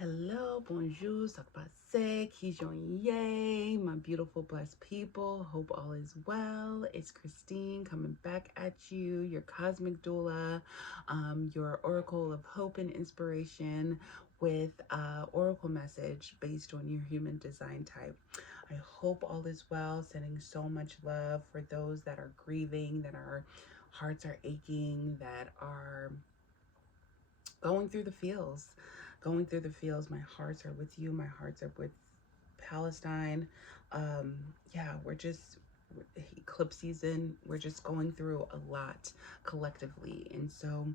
Hello, bonjour, sakpase, yay, my beautiful blessed people. Hope all is well. It's Christine coming back at you, your cosmic doula, your oracle of hope and inspiration with oracle message based on your human design type. I hope all is well. Sending so much love for those that are grieving, that our hearts are aching, that are going through the fields. My hearts are with you. My hearts are with Palestine. Yeah, we're just eclipse season. We're just going through a lot collectively. And so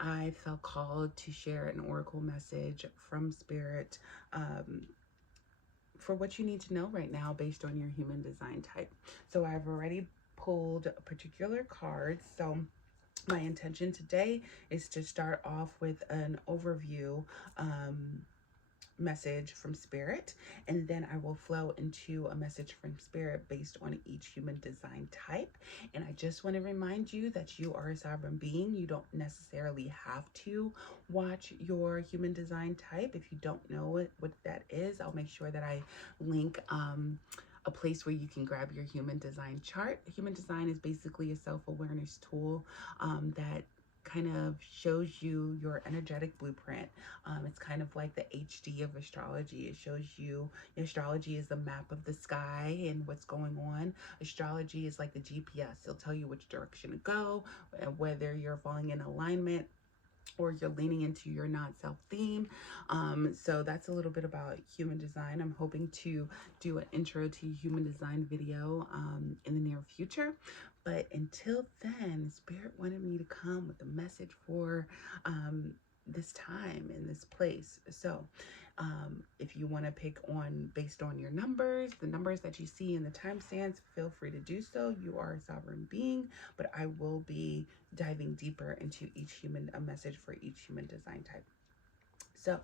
I felt called to share an oracle message from Spirit for what you need to know right now based on your human design type. So I've already pulled particular cards. So my intention today is to start off with an overview message from Spirit, and then I will flow into a message from Spirit based on each human design type. And I just want to remind you that you are a sovereign being. You don't necessarily have to watch your human design type. If you don't know what that is, I'll make sure that I link a place where you can grab your human design chart. Human design is basically a self-awareness tool that kind of shows you your energetic blueprint. It's kind of like the HD of astrology. It shows you, astrology is the map of the sky and what's going on. Astrology is like the GPS. It'll tell you which direction to go, whether you're falling in alignment or you're leaning into your not-self theme. So that's a little bit about human design. I'm hoping to do an intro to human design video in the near future. But until then, Spirit wanted me to come with a message for this time in this place. So if you want to pick on based on your numbers, the numbers that you see in the timestamps, feel free to do so. You are a sovereign being, but I will be diving deeper into a message for each human design type. So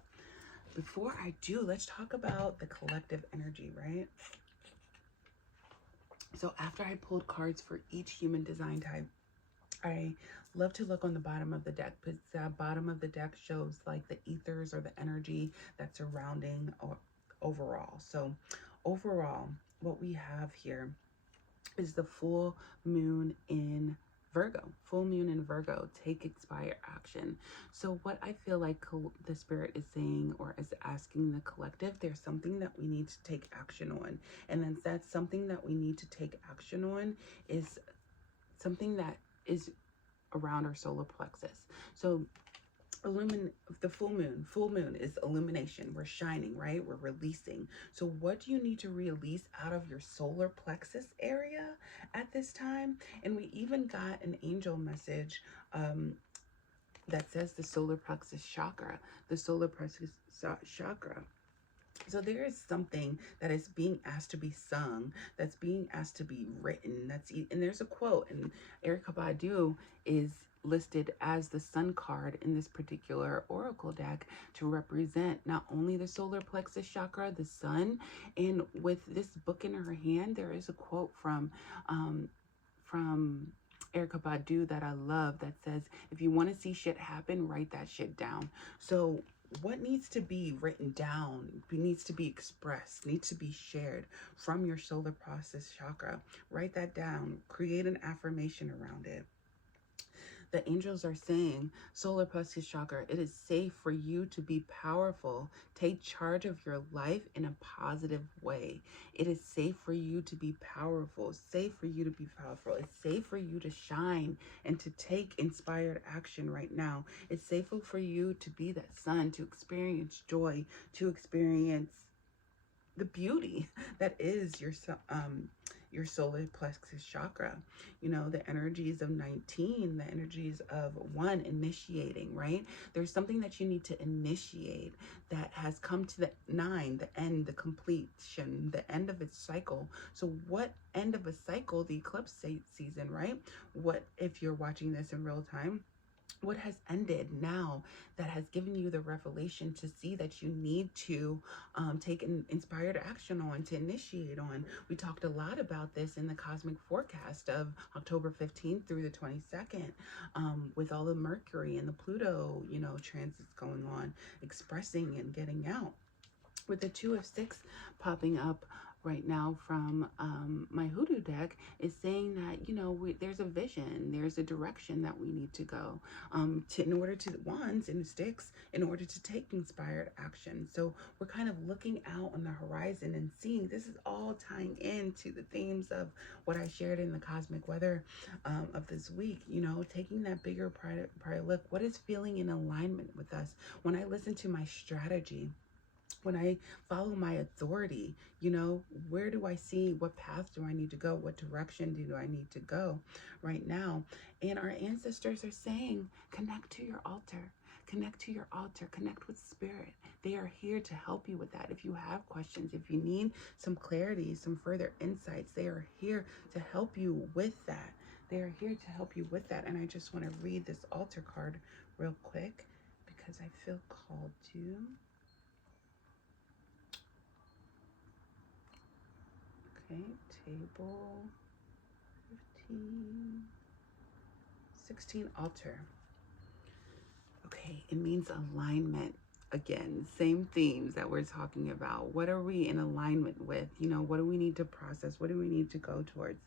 before I do, let's talk about the collective energy, right? So after I pulled cards for each human design type, I love to look on the bottom of the deck, because the bottom of the deck shows like the ethers or the energy that's surrounding overall. So overall, what we have here is the full moon in Virgo. Full moon in Virgo. Take inspire action. So what I feel like the Spirit is saying or is asking the collective, there's something that we need to take action on. And then that's something that we need to take action on is something that is around our solar plexus. So the full moon is illumination. We're shining, right? We're releasing. So what do you need to release out of your solar plexus area at this time? And we even got an angel message that says the solar plexus chakra. The solar plexus chakra. So there is something that is being asked to be sung, that's being asked to be written. And there's a quote, and Erykah Badu is listed as the sun card in this particular oracle deck to represent not only the solar plexus chakra, the sun, and with this book in her hand, there is a quote from Erykah Badu that I love that says, if you want to see shit happen, write that shit down. So what needs to be written down, needs to be expressed, needs to be shared from your solar plexus chakra. Write that down. Create an affirmation around it. The angels are saying, solar plexus chakra, it is safe for you to be powerful. Take charge of your life in a positive way. It is safe for you to be powerful. Safe for you to be powerful. It's safe for you to shine and to take inspired action right now. It's safe for you to be that sun, to experience joy, to experience the beauty that is your solar plexus chakra. You know, the energies of 19, the energies of 1, initiating, right? There's something that you need to initiate that has come to the 9, the end, the completion, the end of its cycle. So what end of a cycle? The eclipse season, right? What if you're watching this in real time? what has ended now that has given you the revelation to see that you need to take an inspired action on, to initiate on. We talked a lot about this in the cosmic forecast of October 15th through the 22nd, with all the Mercury and the Pluto, transits going on, expressing and getting out. With the Two of Six popping up right now from my hoodoo deck, is saying that there's a vision, there's a direction that we need to go, in order to wands and sticks, in order to take inspired action. So we're kind of looking out on the horizon and seeing this is all tying into the themes of what I shared in the cosmic weather of this week. Taking that bigger prior look. What is feeling in alignment with us? When I listen to my strategy, when I follow my authority, where do I see, what path do I need to go? What direction do I need to go right now? And our ancestors are saying, connect to your altar, connect to your altar, connect with spirit. They are here to help you with that. If you have questions, if you need some clarity, some further insights, they are here to help you with that. They are here to help you with that. And I just want to read this altar card real quick because I feel called to. Table 15, 16, altar. Okay, it means alignment. Again, same themes that we're talking about. What are we in alignment with? What do we need to process? What do we need to go towards?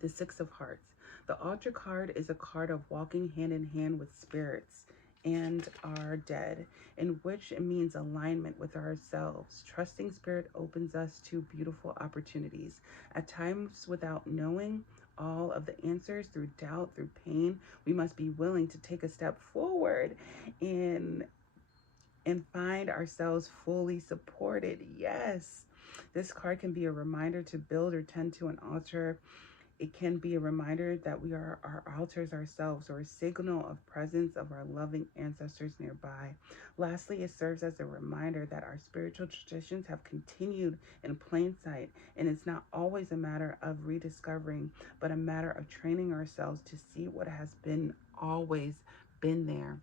The Six of Hearts. The altar card is a card of walking hand in hand with spirits and our dead, in which it means alignment with ourselves. Trusting spirit opens us to beautiful opportunities. At times, without knowing all of the answers, through doubt, through pain, we must be willing to take a step forward and find ourselves fully supported. Yes, this card can be a reminder to build or tend to an altar. It can be a reminder that we are our altars ourselves, or a signal of presence of our loving ancestors nearby. Lastly, it serves as a reminder that our spiritual traditions have continued in plain sight, and it's not always a matter of rediscovering, but a matter of training ourselves to see what has always been there.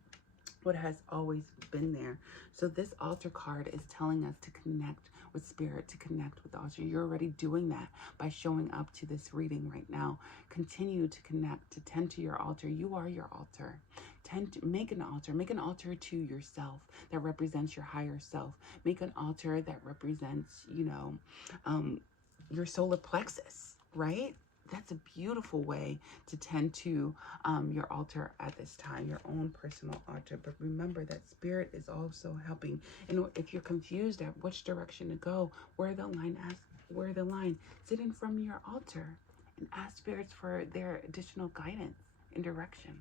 What has always been there. So this altar card is telling us to connect with spirit, to connect with altar. You're already doing that by showing up to this reading right now. Continue to connect, to tend to your altar. You are your altar. Make an altar to yourself that represents your higher self. Make an altar that represents, your solar plexus, right? That's a beautiful way to tend to your altar at this time, your own personal altar. But remember that spirit is also helping. And if you're confused at which direction to go, where the line, sit in from your altar and ask spirits for their additional guidance and direction.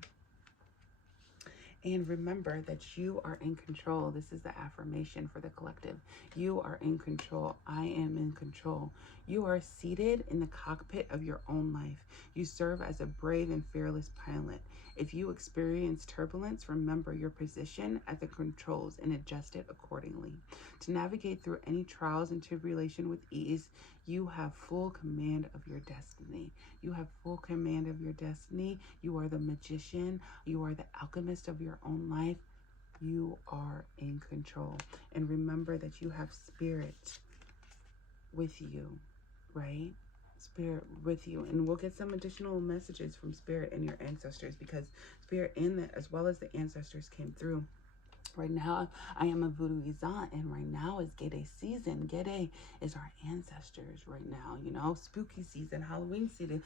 And remember that you are in control. This is the affirmation for the collective. You are in control. I am in control. You are seated in the cockpit of your own life. You serve as a brave and fearless pilot. If you experience turbulence, remember your position at the controls and adjust it accordingly. To navigate through any trials and tribulation with ease, you have full command of your destiny. You have full command of your destiny. You are the magician. You are the alchemist of your own life. You are in control. And remember that you have spirit with you, right? Spirit with you. And we'll get some additional messages from spirit and your ancestors, because spirit as well as the ancestors came through. Right now, I am a voodoo Izan, and right now is Gede season. Gede is our ancestors right now, spooky season, Halloween season,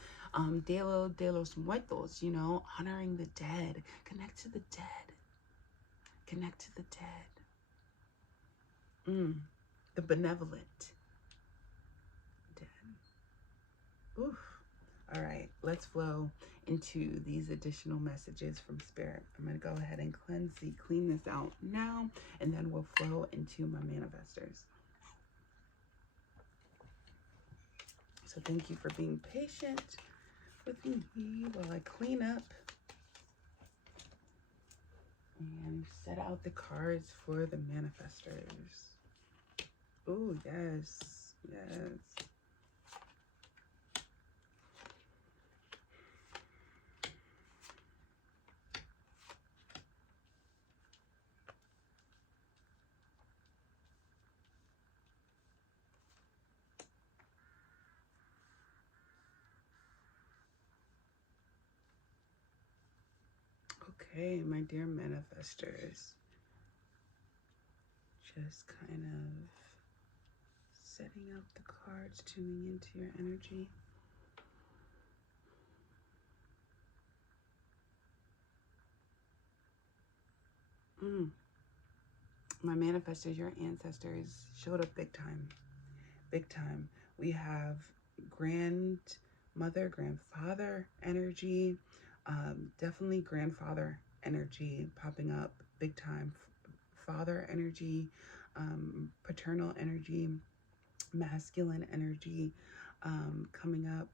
Dia de los Muertos, honoring the dead. Connect to the dead. Connect to the dead. The benevolent dead. Oof. All right, let's flow into these additional messages from spirit. I'm going to go ahead and clean this out now, and then we'll flow into my manifestors. So thank you for being patient with me while I clean up and set out the cards for the manifestors. Oh, yes, yes. Okay, my dear manifestors, just kind of setting up the cards, tuning into your energy. My manifestors, your ancestors showed up big time. Big time. We have grandmother, grandfather energy, definitely grandfather energy popping up big time. Father energy, paternal energy, masculine energy coming up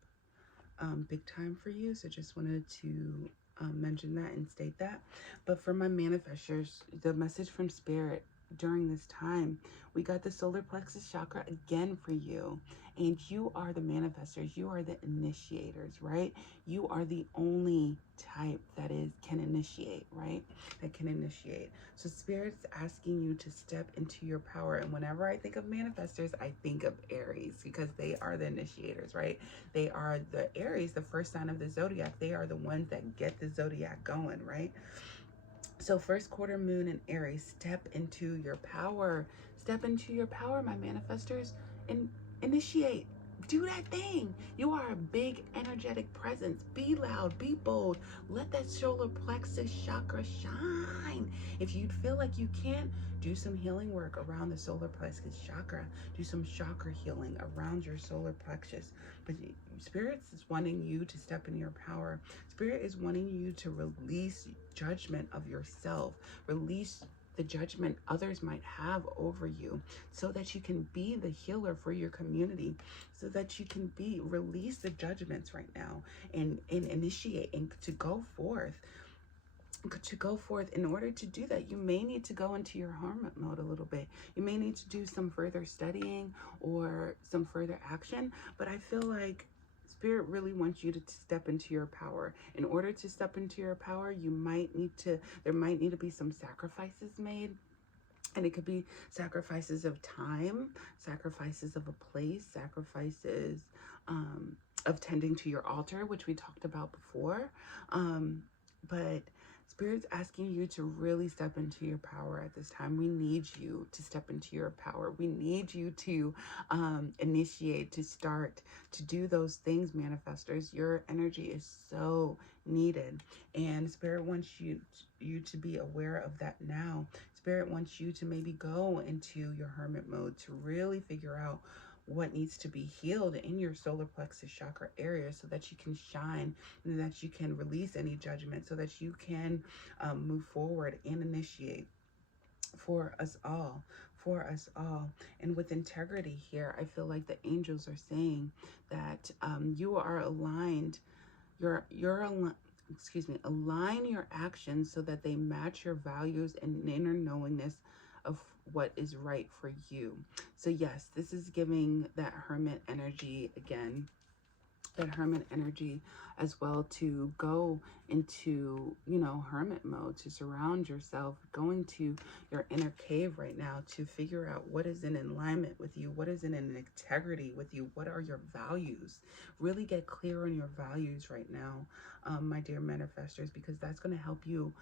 big time for you. So just wanted to mention that and state that. But for my manifestors, the message from Spirit during this time, we got the solar plexus chakra again for you. And you are the manifestors. You are the initiators, right? You are the only type that can initiate, right? That can initiate. So Spirit's asking you to step into your power. And whenever I think of manifestors, I think of Aries because they are the initiators, right? They are the Aries, the first sign of the zodiac. They are the ones that get the zodiac going, right? So first quarter moon in Aries, step into your power. Step into your power, my manifestors, and initiate. Do that thing. You are a big energetic presence. Be loud, be bold. Let that solar plexus chakra shine. If you feel like you can't, do some healing work around the solar plexus chakra. Do some chakra healing around your solar plexus. But Spirit is wanting you to step in your power. Spirit is wanting you to release judgment of yourself. Release the judgment others might have over you so that you can be the healer for your community, so that you can release the judgments right now and initiate and to go forth. In order to do that, you may need to go into your hermit mode a little bit. You may need to do some further studying or some further action, but I feel like Spirit really wants you to step into your power. In order to step into your power, there might need to be some sacrifices made. And it could be sacrifices of time, sacrifices of a place, sacrifices of tending to your altar, which we talked about before. But Spirit's asking you to really step into your power at this time. We need you to step into your power. We need you to initiate, to start, to do those things, manifestors. Your energy is so needed. And Spirit wants you to be aware of that now. Spirit wants you to maybe go into your hermit mode to really figure out what needs to be healed in your solar plexus chakra area so that you can shine and that you can release any judgment so that you can move forward and initiate for us all. And with integrity here, I feel like the angels are saying that you are aligned. Align your actions so that they match your values and inner knowingness of what is right for you. So yes, this is giving that hermit energy again, that hermit energy as well, to go into, hermit mode, to surround yourself, going to your inner cave right now to figure out what is in alignment with you, what is in integrity with you, what are your values. Really get clear on your values right now, my dear manifestors, because that's going to help you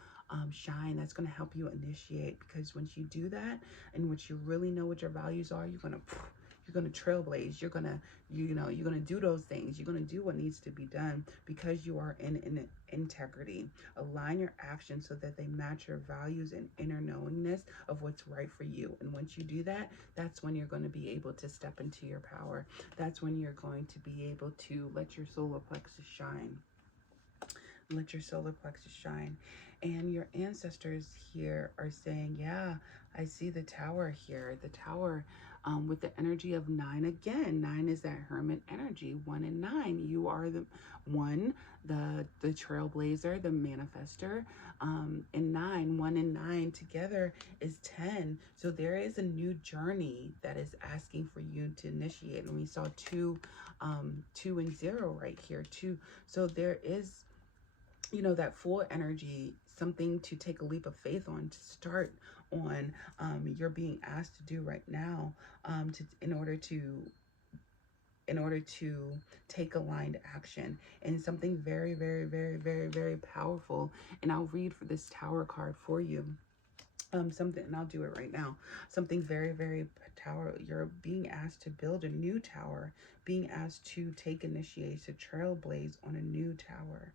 shine. That's going to help you initiate, because once you do that and once you really know what your values are, you're going to trailblaze. You're going to do those things. You're going to do what needs to be done because you are in integrity. Align your actions so that they match your values and inner knowingness of what's right for you. And once you do that, that's when you're going to be able to step into your power. That's when you're going to be able to let your solar plexus shine. Let your solar plexus shine. And your ancestors here are saying, yeah, I see the tower here. The tower with the energy of 9 again. 9 is that hermit energy. 1 and 9. You are the 1, the trailblazer, the manifester. And 9, 1 and 9 together is 10. So there is a new journey that is asking for you to initiate. And we saw 2 and 0 right here too. So there is, that full energy, something to take a leap of faith on, to start on. You're being asked to do right now, in order to in order to take aligned action. And something very, very, very, very, very powerful. And I'll read for this Tower card for you. Something, and I'll do it right now. Something very, very tower. You're being asked to build a new tower, being asked to take initiative, to trailblaze on a new tower.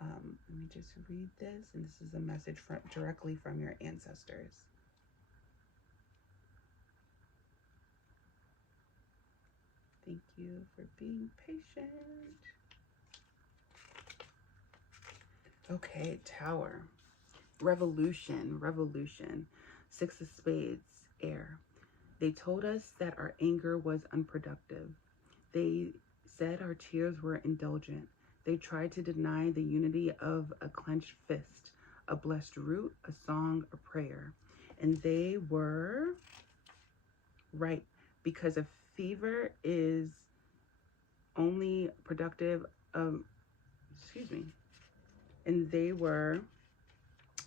Let me just read this, and this is a message directly from your ancestors. Thank you for being patient. Okay, Tower. Revolution, revolution. Six of Spades, air. They told us that our anger was unproductive. They said our tears were indulgent. They tried to deny the unity of a clenched fist, a blessed root, a song, a prayer. And they were right, because a fever is only productive and they were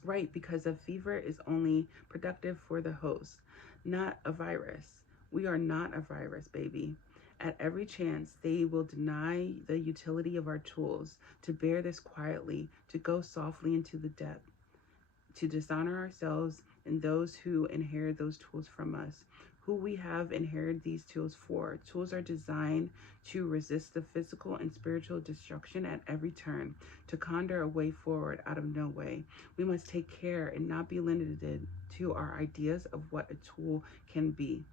right, because a fever is only productive for the host, not a virus. We are not a virus, baby. At every chance, they will deny the utility of our tools, to bear this quietly, to go softly into the depth, to dishonor ourselves and those who inherit those tools from us. Who we have inherited these tools for. Tools are designed to resist the physical and spiritual destruction at every turn, to conjure a way forward out of no way. We must take care and not be limited to our ideas of what a tool can be.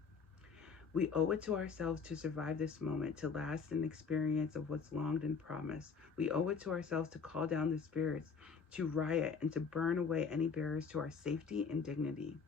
We owe it to ourselves to survive this moment, to last an experience of what's longed and promised. We owe it to ourselves to call down the spirits, to riot and to burn away any barriers to our safety and dignity.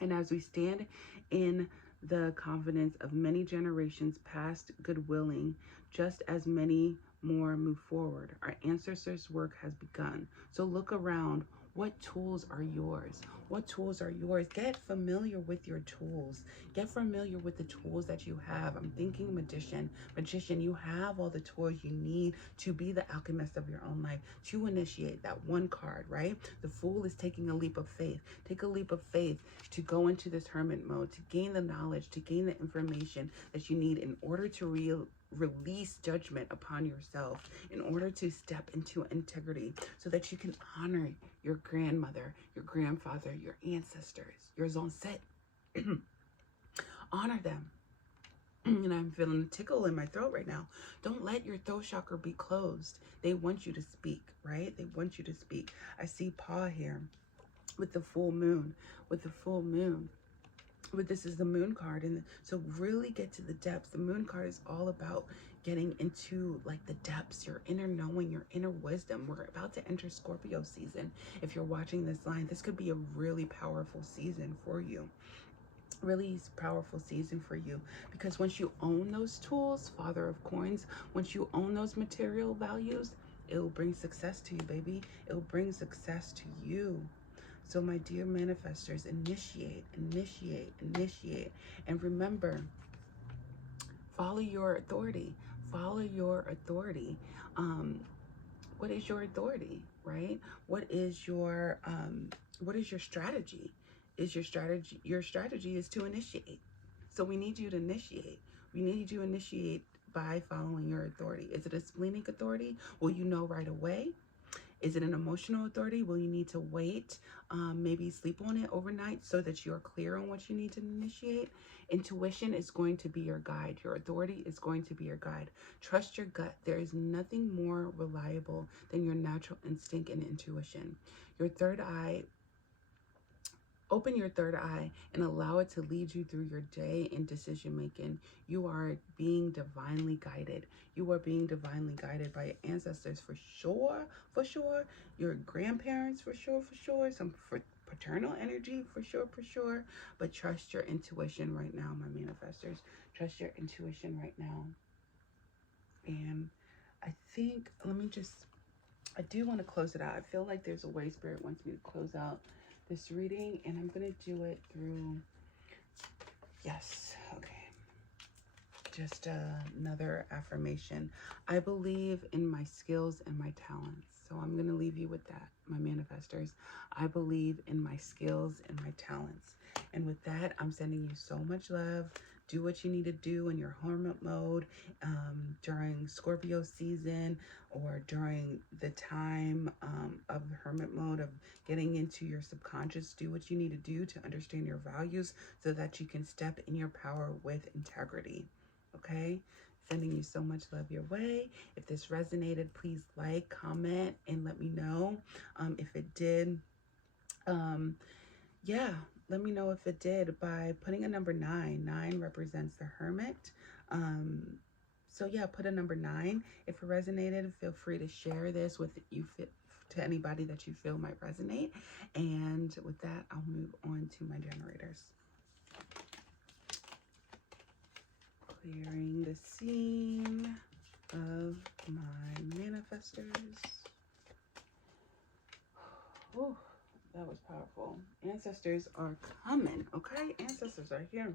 And as we stand in the confidence of many generations past goodwilling, just as many more move forward. Our ancestors' work has begun. So look around. What tools are yours? What tools are yours? Get familiar with your tools. Get familiar with the tools that you have. I'm thinking magician. Magician, you have all the tools you need to be the alchemist of your own life, to initiate that one card, right? The Fool is taking a leap of faith. Take a leap of faith to go into this hermit mode, to gain the knowledge, to gain the information that you need in order to release judgment upon yourself, in order to step into integrity, so that you can honor your grandmother, your grandfather, your ancestors, your Zonset. Honor them. And I'm feeling a tickle in my throat right now. Don't let your throat chakra be closed. They want you to speak, right? They want you to speak. I see Pa here with the full moon, with the full moon. But this is the moon card, and so really get to the depths. The moon card is all about getting into like the depths, your inner knowing, your inner wisdom. We're about to enter Scorpio season. If you're watching this line, this could be a really powerful season for you. Really powerful season for you, because once you own those tools, Father of Coins, once you own those material values, it will bring success to you, baby. It will bring success to you. So my dear manifestors, initiate, initiate, initiate. And remember, follow your authority. Follow your authority. What is your authority, right? What is your strategy? Your strategy is to initiate. So we need you to initiate. We need you to initiate by following your authority. Is it a splenic authority? Will you know right away? Is it an emotional authority? Will you need to wait, maybe sleep on it overnight so that you're clear on what you need to initiate? Intuition is going to be your guide. Your authority is going to be your guide. Trust your gut. There is nothing more reliable than your natural instinct and intuition. Your third eye, open your third eye and allow it to lead you through your day in decision making. You are being divinely guided. You are being divinely guided by your ancestors for sure, for sure. Your grandparents for sure, for sure. Some paternal energy for sure, for sure. But trust your intuition right now, my manifestors. Trust your intuition right now. And I think, I do want to close it out. I feel like there's a way Spirit wants me to close out this reading, and I'm going to do it through, yes, okay. Just another affirmation. I believe in my skills and my talents. So I'm going to leave you with that, my manifestors. I believe in my skills and my talents. And with that, I'm sending you so much love, do what you need to do in your hermit mode during Scorpio season, or during the time of hermit mode, of getting into your subconscious. Do what you need to do to understand your values so that you can step in your power with integrity. Okay? Sending you so much love your way. If this resonated, please like, comment, and let me know. If it did, yeah, let me know if it did by putting a number 9. 9 represents the hermit. So yeah, put a number 9. If it resonated, feel free to share this with to anybody that you feel might resonate. And with that, I'll move on to my generators. Clearing the scene of my manifestors. Oh, that was powerful. Ancestors are coming, okay? Ancestors are here.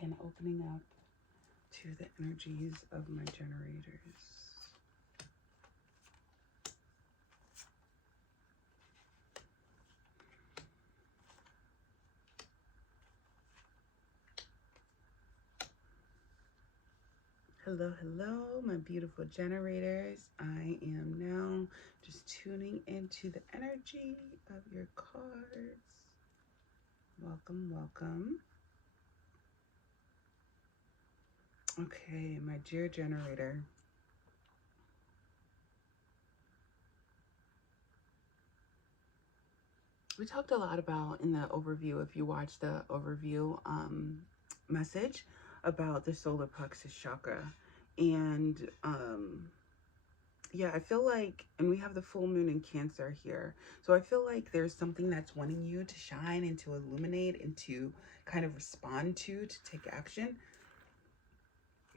And opening up to the energies of my generators. Hello, hello, my beautiful generators. I am now just tuning into the energy of your cards. Welcome, welcome. Okay, my dear generator. We talked a lot about in the overview, if you watched the overview message, about the solar plexus chakra. And yeah, I feel like, and we have the full moon in Cancer here. So I feel like there's something that's wanting you to shine and to illuminate and to kind of respond to take action.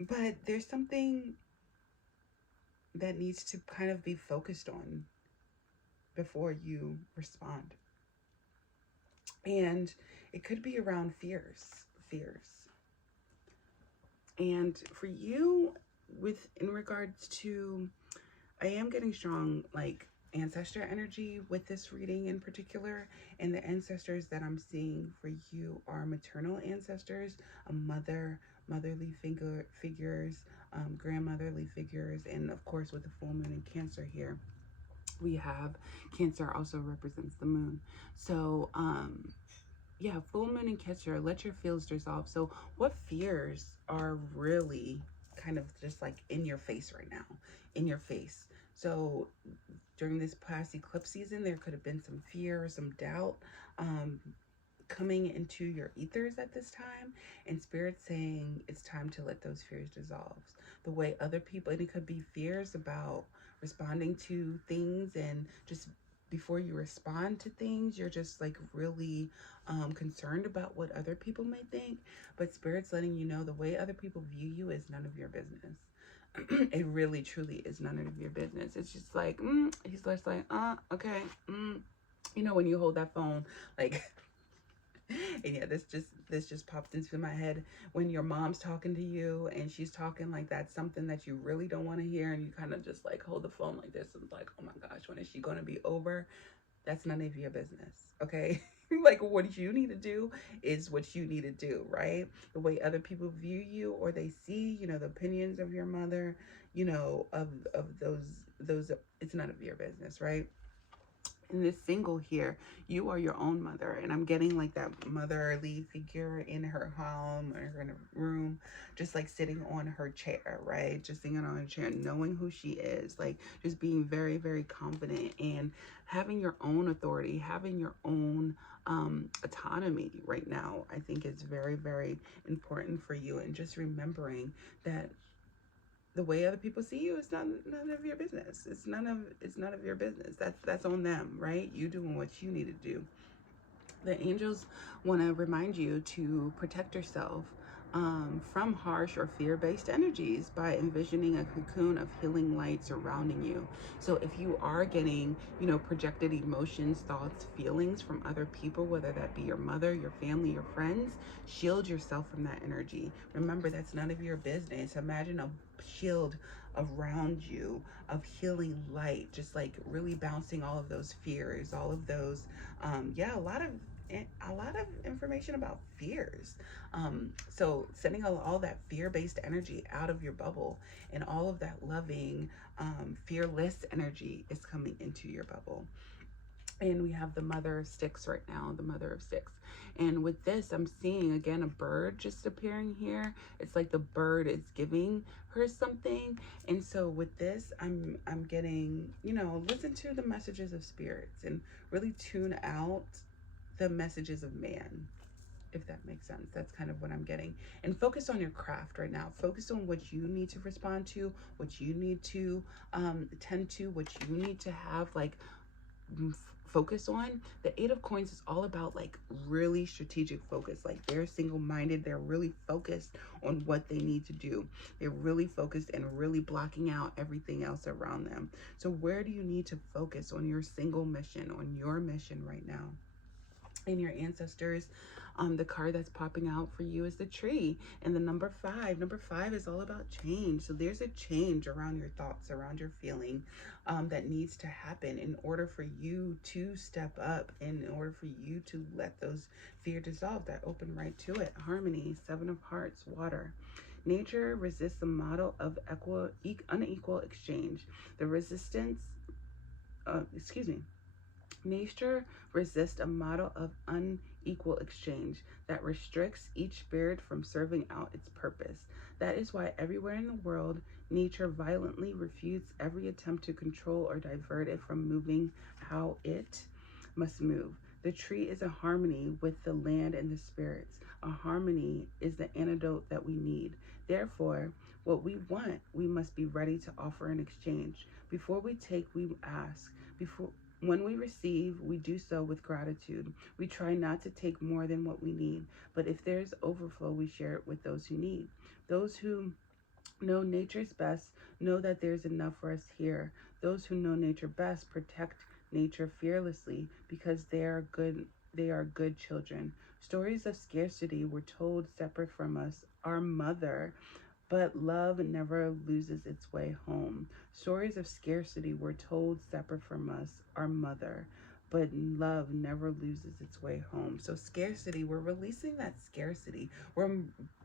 But there's something that needs to kind of be focused on before you respond. And it could be around fears. And for you, in regards to, I am getting strong like ancestor energy with this reading in particular, and the ancestors that I'm seeing for you are maternal ancestors, motherly figures, grandmotherly figures, and of course with the full moon in Cancer here, we have Cancer also represents the moon. So yeah, full moon in Cancer, let your fears dissolve. So what fears are really kind of just like in your face right now, in your face? So during this past eclipse season, there could have been some fear or some doubt coming into your ethers at this time, and Spirit saying it's time to let those fears dissolve. The way other people, and it could be fears about responding to things, and just before you respond to things, you're just like really concerned about what other people may think. But Spirit's letting you know the way other people view you is none of your business. It really truly is none of your business. It's just like he's just like okay, you know, when you hold that phone, like and yeah, this just popped into my head when your mom's talking to you and she's talking like that's something that you really don't want to hear, and you kind of just like hold the phone like this and like, oh my gosh, when is she going to be over? That's none of your business, okay? Like what you need to do is what you need to do, right? The way other people view you or they see, you know, the opinions of your mother, you know, of those, it's none of your business, right? In this single here, you are your own mother, and I'm getting like that motherly figure in her home or in her room, just like sitting on her chair, right? Just sitting on her chair, knowing who she is, like just being very, very confident and having your own authority, having your own autonomy right now. I think it's very, very important for you, and just remembering that the way other people see you is none of your business. It's none of your business. That's on them, right? You doing what you need to do. The angels want to remind you to protect yourself from harsh or fear-based energies by envisioning a cocoon of healing light surrounding you. So if you are getting, you know, projected emotions, thoughts, feelings from other people, whether that be your mother, your family, your friends, shield yourself from that energy. Remember, that's none of your business. Imagine a shield around you of healing light, just like really bouncing all of those fears, all of those, yeah, a lot of a lot of information about fears. So sending all that fear-based energy out of your bubble, and all of that loving, fearless energy is coming into your bubble. And we have the Mother of Sticks right now, the Mother of Six. And with this, I'm seeing again a bird just appearing here. It's like the bird is giving her something. And so with this, I'm getting, listen to the messages of spirits and really tune out the messages of man, if that makes sense. That's kind of what I'm getting. And focus on your craft right now. Focus on what you need to respond to, what you need to tend to, what you need to have like focus on. The Eight of Coins is all about like really strategic focus. Like they're single-minded. They're really focused on what they need to do. They're really focused and really blocking out everything else around them. So where do you need to focus on your single mission, on your mission right now? And your ancestors, the card that's popping out for you is the tree, and the number 5. Number 5 is all about change. So there's a change around your thoughts, around your feeling, that needs to happen in order for you to step up, in order for you to let those fear dissolve. That open right to it. Harmony, 7 of Hearts, water. Nature resists the model of unequal exchange. The resistance, Nature resists a model of unequal exchange that restricts each spirit from serving out its purpose. That is why everywhere in the world, nature violently refutes every attempt to control or divert it from moving how it must move. The tree is a harmony with the land and the spirits. A harmony is the antidote that we need. Therefore, what we want, we must be ready to offer in exchange. Before we take, we ask. When we receive, we do so with gratitude. We try not to take more than what we need, but if there's overflow, we share it with those who need. Those who know nature's best know that there's enough for us here. Those who know nature best protect nature fearlessly because they are good children. Stories of scarcity were told separate from us. Our mother, but love never loses its way home. Stories of scarcity were told separate from us, our mother, but love never loses its way home. So scarcity, we're releasing that scarcity. We're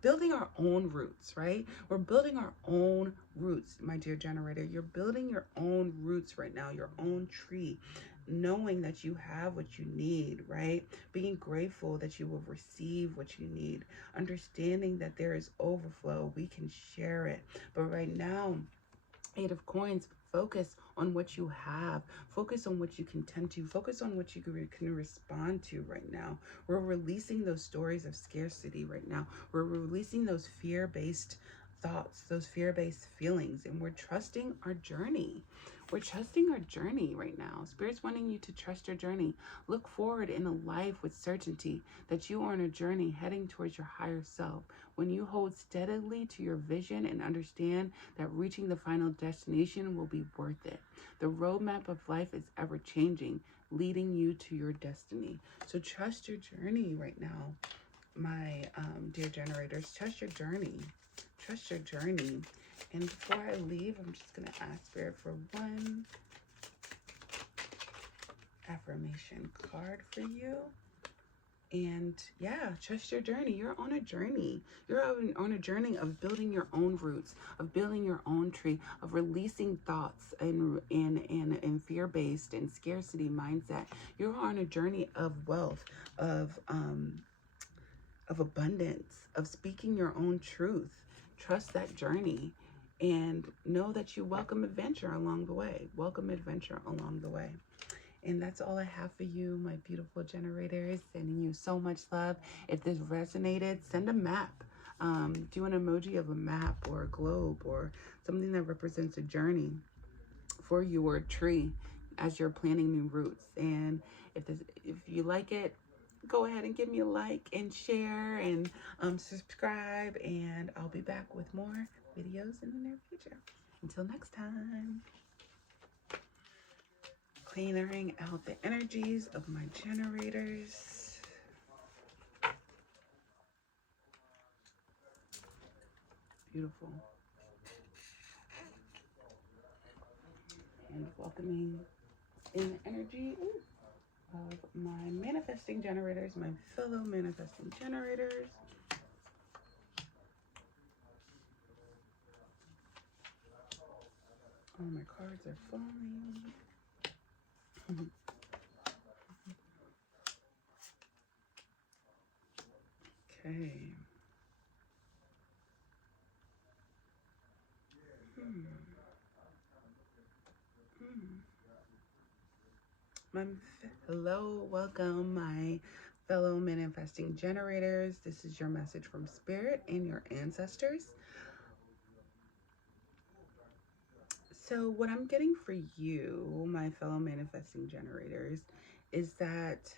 building our own roots, right? We're building our own roots, my dear generator. You're building your own roots right now, your own tree, knowing that you have what you need, right? Being grateful that you will receive what you need, understanding that there is overflow, we can share it. But right now, Eight of Coins, focus on what you have. Focus on what you can tend to. Focus on what you can respond to right now. We're releasing those stories of scarcity right now. We're releasing those fear-based thoughts, those fear-based feelings, and we're trusting our journey. We're trusting our journey right now. Spirit's wanting you to trust your journey. Look forward in a life with certainty that you are on a journey heading towards your higher self. When you hold steadily to your vision and understand that reaching the final destination will be worth it. The roadmap of life is ever changing, leading you to your destiny. So trust your journey right now, my dear generators. Trust your journey. Trust your journey. And before I leave, I'm just going to ask Spirit for one affirmation card for you. And yeah, trust your journey. You're on a journey. You're on a journey of building your own roots, of building your own tree, of releasing thoughts and fear-based and scarcity mindset. You're on a journey of wealth, of abundance, of speaking your own truth. Trust that journey and know that you welcome adventure along the way. Welcome adventure along the way. And that's all I have for you, my beautiful generators. Sending you so much love. If this resonated, send a map. Do an emoji of a map or a globe or something that represents a journey for your tree as you're planting new roots. And if you like it, go ahead and give me a like and share and subscribe. And I'll be back with more videos in the near future. Until next time. Clearing out the energies of my generators. Beautiful. And welcoming in the energy of my manifesting generators, my fellow manifesting generators. All my cards are falling. Okay. Hello, welcome, my fellow manifesting generators. This is your message from Spirit and your ancestors. So what I'm getting for you, my fellow manifesting generators, is that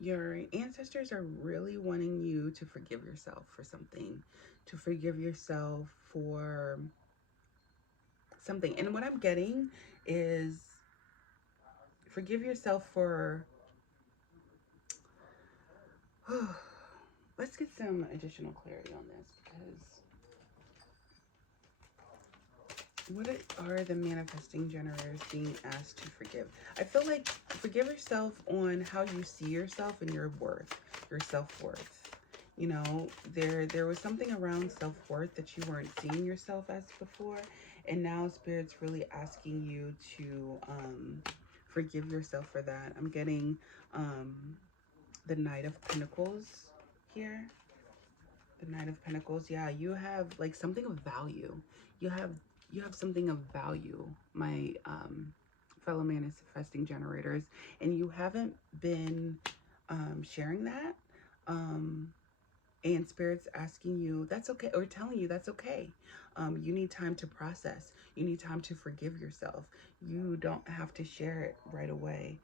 your ancestors are really wanting you to forgive yourself for something, to forgive yourself for something. And what I'm getting is forgive yourself for, let's get some additional clarity on this, because what are the manifesting generators being asked to forgive? I feel like forgive yourself on how you see yourself and your worth, your self-worth. You know, there was something around self-worth that you weren't seeing yourself as before, and now Spirit's really asking you to forgive yourself for that. I'm getting the Knight of Pentacles here. The Knight of Pentacles. Yeah, you have like something of value. You have something of value, my fellow manifesting generators, and you haven't been sharing that. And Spirit's asking you that's okay, or telling you that's okay. You need time to process. You need time to forgive yourself. You don't have to share it right away.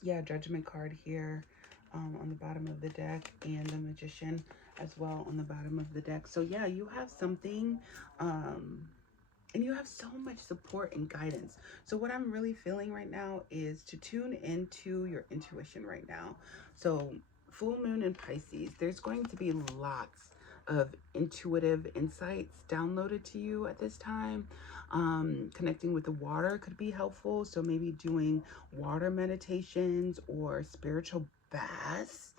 Yeah, Judgment card here on the bottom of the deck, and the Magician as well on the bottom of the deck. So yeah, you have something, and you have so much support and guidance. So what I'm really feeling right now is to tune into your intuition right now. So full moon in Pisces, there's going to be lots of intuitive insights downloaded to you at this time. Connecting with the water could be helpful. So maybe doing water meditations or spiritual baths.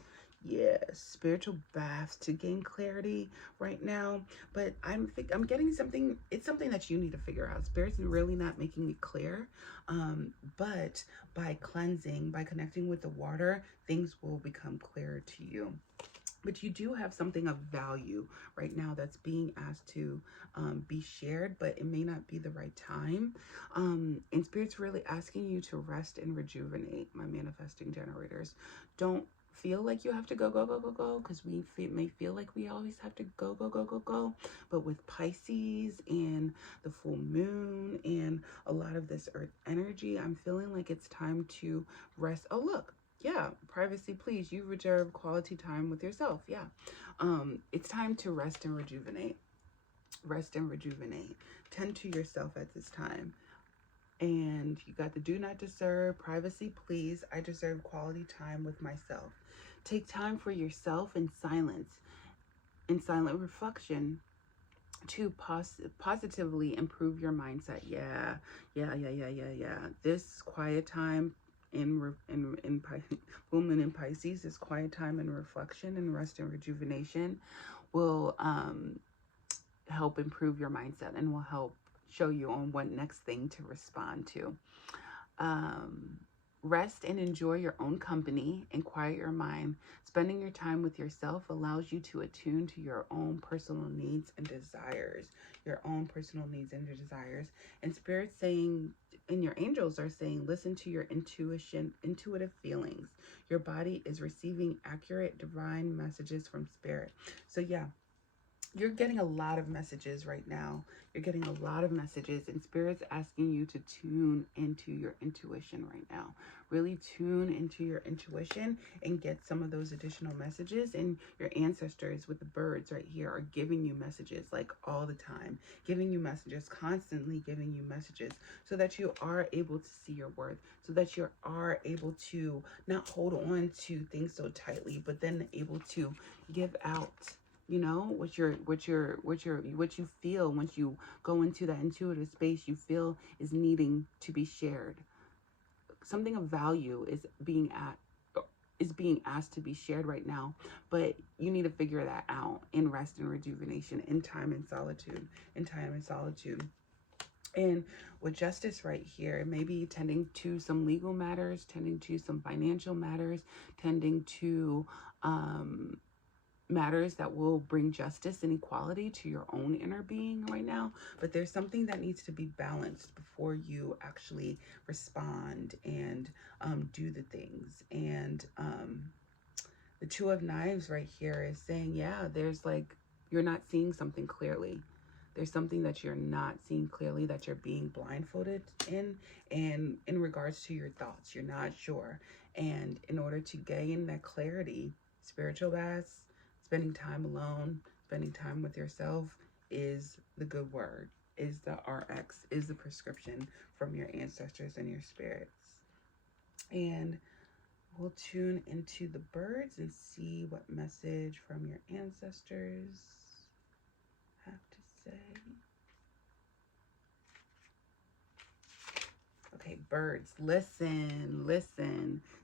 Yes, spiritual baths to gain clarity right now. But I'm getting something. It's something that you need to figure out. Spirit's really not making it clear. But by cleansing, by connecting with the water, things will become clearer to you. But you do have something of value right now that's being asked to be shared, but it may not be the right time. And Spirit's really asking you to rest and rejuvenate, my manifesting generators. Don't feel like you have to go, because we may feel like we always have to go. But with Pisces and the full moon and a lot of this earth energy, I'm feeling like it's time to rest. Oh, look. Yeah, privacy, please. You reserve quality time with yourself. Yeah. It's time to rest and rejuvenate. Rest and rejuvenate. Tend to yourself at this time. And you got the do not disturb, privacy, please. I deserve quality time with myself. Take time for yourself in silence, in silent reflection, to positively improve your mindset. Yeah. This quiet time in full moon in Pisces, this quiet time in reflection and rest and rejuvenation will help improve your mindset and will help show you on what next thing to respond to. Rest and enjoy your own company and quiet your mind. Spending your time with yourself allows you to attune to your own personal needs and desires. Your own personal needs and your desires. And Spirit's saying, and your angels are saying, listen to your intuitive feelings. Your body is receiving accurate divine messages from Spirit. So yeah, you're getting a lot of messages right now. You're getting a lot of messages, and Spirit's asking you to tune into your intuition right now. Really tune into your intuition and get some of those additional messages. And your ancestors with the birds right here are giving you messages like all the time, giving you messages, constantly giving you messages, so that you are able to see your worth, so that you are able to not hold on to things so tightly, but then able to give out You know, what you feel once you go into that intuitive space, you feel is needing to be shared. Something of value is being asked to be shared right now, but you need to figure that out in rest and rejuvenation, in time and solitude, And with justice right here, maybe tending to some legal matters, tending to some financial matters, tending to matters that will bring justice and equality to your own inner being right now. But there's something that needs to be balanced before you actually respond and do the things. And the Two of Knives right here is saying, yeah, there's like, you're not seeing something clearly. There's something that you're not seeing clearly, that you're being blindfolded in, and in regards to your thoughts, you're not sure. And in order to gain that clarity, spiritual baths, spending time alone, spending time with yourself is the good word, is the RX, is the prescription from your ancestors and your spirits. And we'll tune into the birds and see what message from your ancestors have to say. Okay, birds, listen.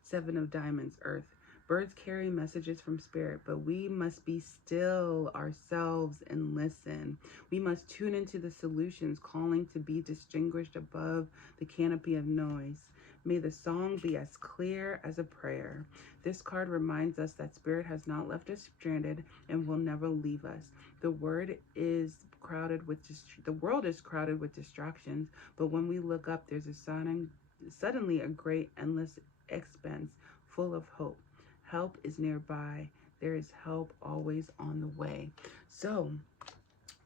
Seven of Diamonds, Earth. Birds carry messages from spirit, but we must be still ourselves and listen. We must tune into the solutions, calling to be distinguished above the canopy of noise. May the song be as clear as a prayer. This card reminds us that spirit has not left us stranded and will never leave us. The world is crowded with distractions, but when we look up, there's suddenly a great endless expanse full of hope. Help is nearby. There is help always on the way. So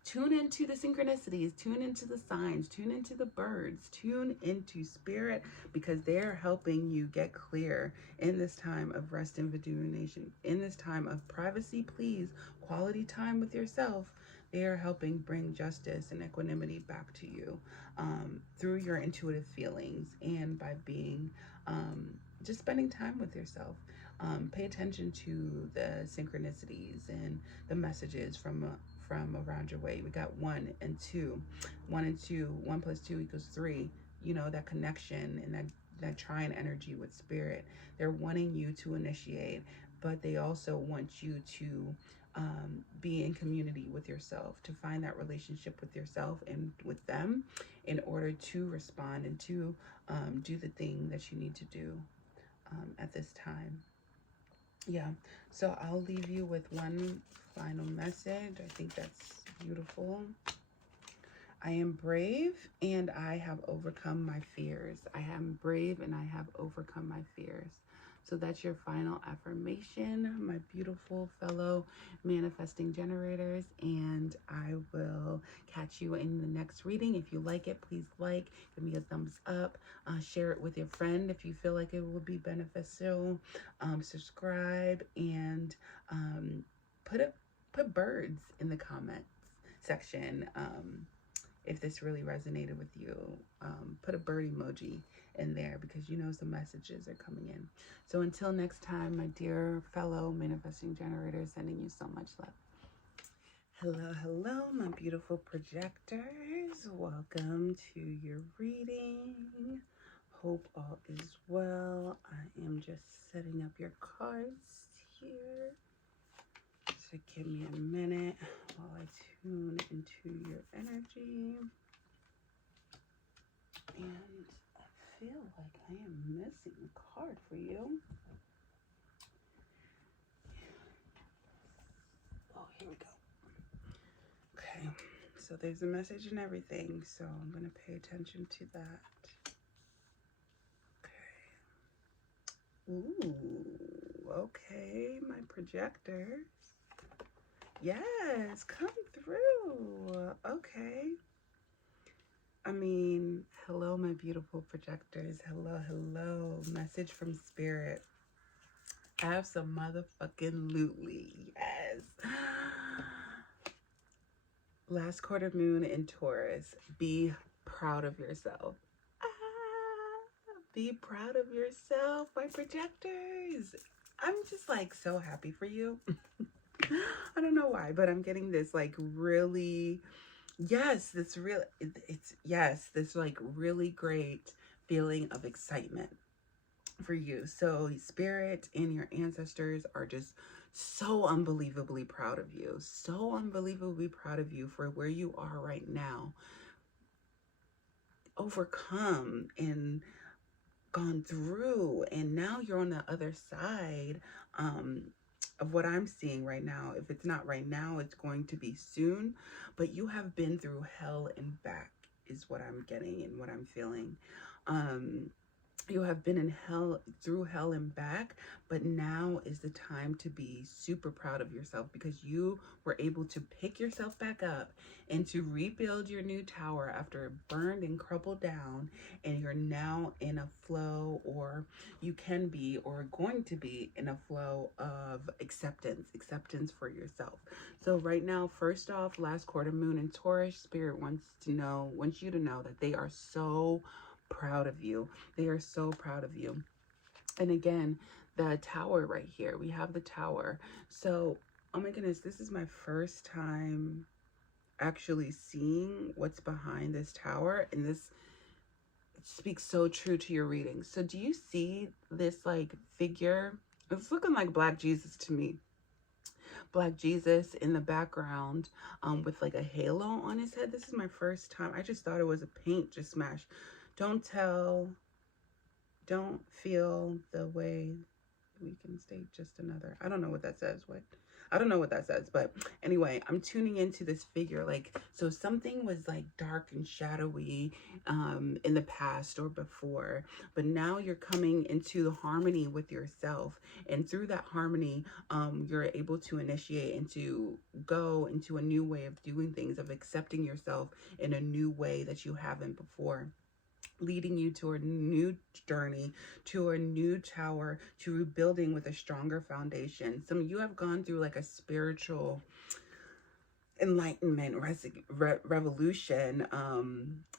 tune into the synchronicities, tune into the signs, tune into the birds, tune into spirit, because they're helping you get clear in this time of rest and rejuvenation, in this time of privacy, please, quality time with yourself. They are helping bring justice and equanimity back to you through your intuitive feelings and by being just spending time with yourself. Pay attention to the synchronicities and the messages from around your way. We got 1 and 2. 1 and 2, 1 plus 2 equals 3. You know, that connection and that trine energy with spirit. They're wanting you to initiate, but they also want you to be in community with yourself, to find that relationship with yourself and with them in order to respond and to do the thing that you need to do at this time. Yeah, so I'll leave you with one final message. I think that's beautiful. I am brave and I have overcome my fears. I am brave and I have overcome my fears. So that's your final affirmation, my beautiful fellow manifesting generators. And I will catch you in the next reading. If you like it, please give me a thumbs up, share it with your friend if you feel like it will be beneficial. Subscribe and put birds in the comments section. If this really resonated with you, put a bird emoji in there, because you know some messages are coming in. So until next time, my dear fellow manifesting generators, sending you so much love. Hello, my beautiful projectors. Welcome to your reading. Hope all is well. I am just setting up your cards here. So give me a minute while I tune into your energy. And I feel like I am missing a card for you. Oh, here we go. Okay, so there's a message and everything, so I'm going to pay attention to that. Okay. Ooh, okay, my projectors. Yes, come through. Okay. I mean, hello, my beautiful projectors. Hello. Message from spirit. Absolutely. Yes. Last quarter moon in Taurus. Be proud of yourself. Be proud of yourself, my projectors. I'm just like so happy for you. I don't know why, but I'm getting this like really, yes, this real, yes, this like really great feeling of excitement for you. So spirit and your ancestors are just so unbelievably proud of you. So unbelievably proud of you for where you are right now. Overcome and gone through, and now you're on the other side um of what I'm seeing right now. If it's not right now, it's going to be soon, but you have been through hell and back is what I'm getting and what I'm feeling. um you have been in hell, through hell and back, but now is the time to be super proud of yourself because you were able to pick yourself back up and to rebuild your new tower after it burned and crumbled down. And you're now in a flow, or you can be, or going to be in a flow of acceptance for yourself. So right now, first off, last quarter moon in Taurus, spirit wants you to know that they are so proud of you. They are so proud of you. And again, the tower right here, we have the tower. So, oh my goodness, this is my first time actually seeing what's behind this tower. And this speaks so true to your reading. So, do you see this like figure? It's looking like Black Jesus to me. Black Jesus in the background with like a halo on his head. This is my first time. I just thought it was a paint just smash. Don't tell, don't feel the way we can stay just another. I don't know what that says. I don't know what that says, but anyway, I'm tuning into this figure. Like, so something was like dark and shadowy in the past or before, but now you're coming into harmony with yourself. And through that harmony, you're able to initiate and to go into a new way of doing things, of accepting yourself in a new way that you haven't before, leading you to a new journey, to a new tower, to rebuilding with a stronger foundation. Some of you have gone through like a spiritual enlightenment, revolution,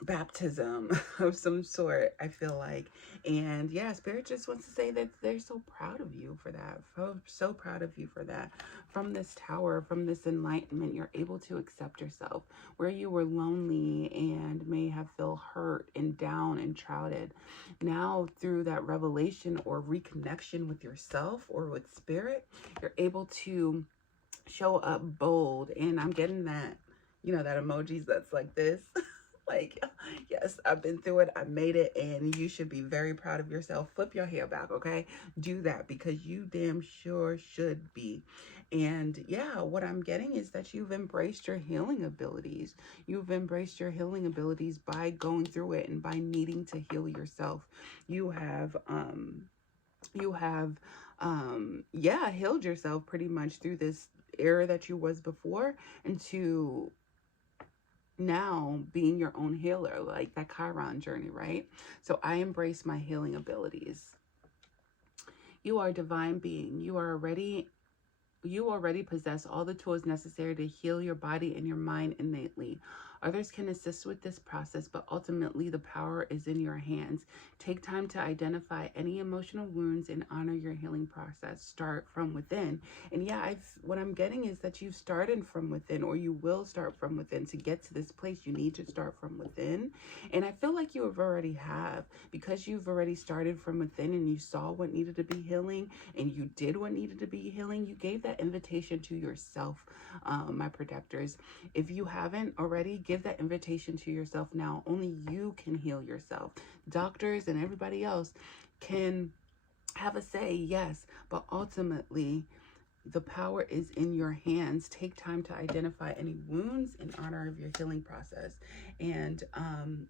baptism of some sort, I feel like. And yeah, spirit just wants to say that they're so proud of you for that. So proud of you for that. From this tower, from this enlightenment, you're able to accept yourself. Where you were lonely and may have felt hurt and down and shrouded, now through that revelation or reconnection with yourself or with spirit, you're able to show up bold. And I'm getting that, that emojis that's like this. Like, yes, I've been through it, I made it, and you should be very proud of yourself. Flip your hair back, okay? Do that, because you damn sure should be. And yeah, what I'm getting is that you've embraced your healing abilities. You've embraced your healing abilities by going through it and by needing to heal yourself. You have yeah, healed yourself pretty much through this era that you was before, into now being your own healer, like that Chiron journey, right? So I embrace my healing abilities. You are a divine being. You already possess all the tools necessary to heal your body and your mind innately. Others can assist with this process, but ultimately the power is in your hands. Take time to identify any emotional wounds and honor your healing process. Start from within. And yeah, what I'm getting is that you've started from within, or you will start from within. To get to this place, you need to start from within. And I feel like you have, because you've already started from within and you saw what needed to be healing and you did what needed to be healing. You gave that invitation to yourself, my protectors. If you haven't already, give that invitation to yourself now. Only you can heal yourself. Doctors and everybody else can have a say, yes, but ultimately the power is in your hands. Take time to identify any wounds in honor of your healing process. And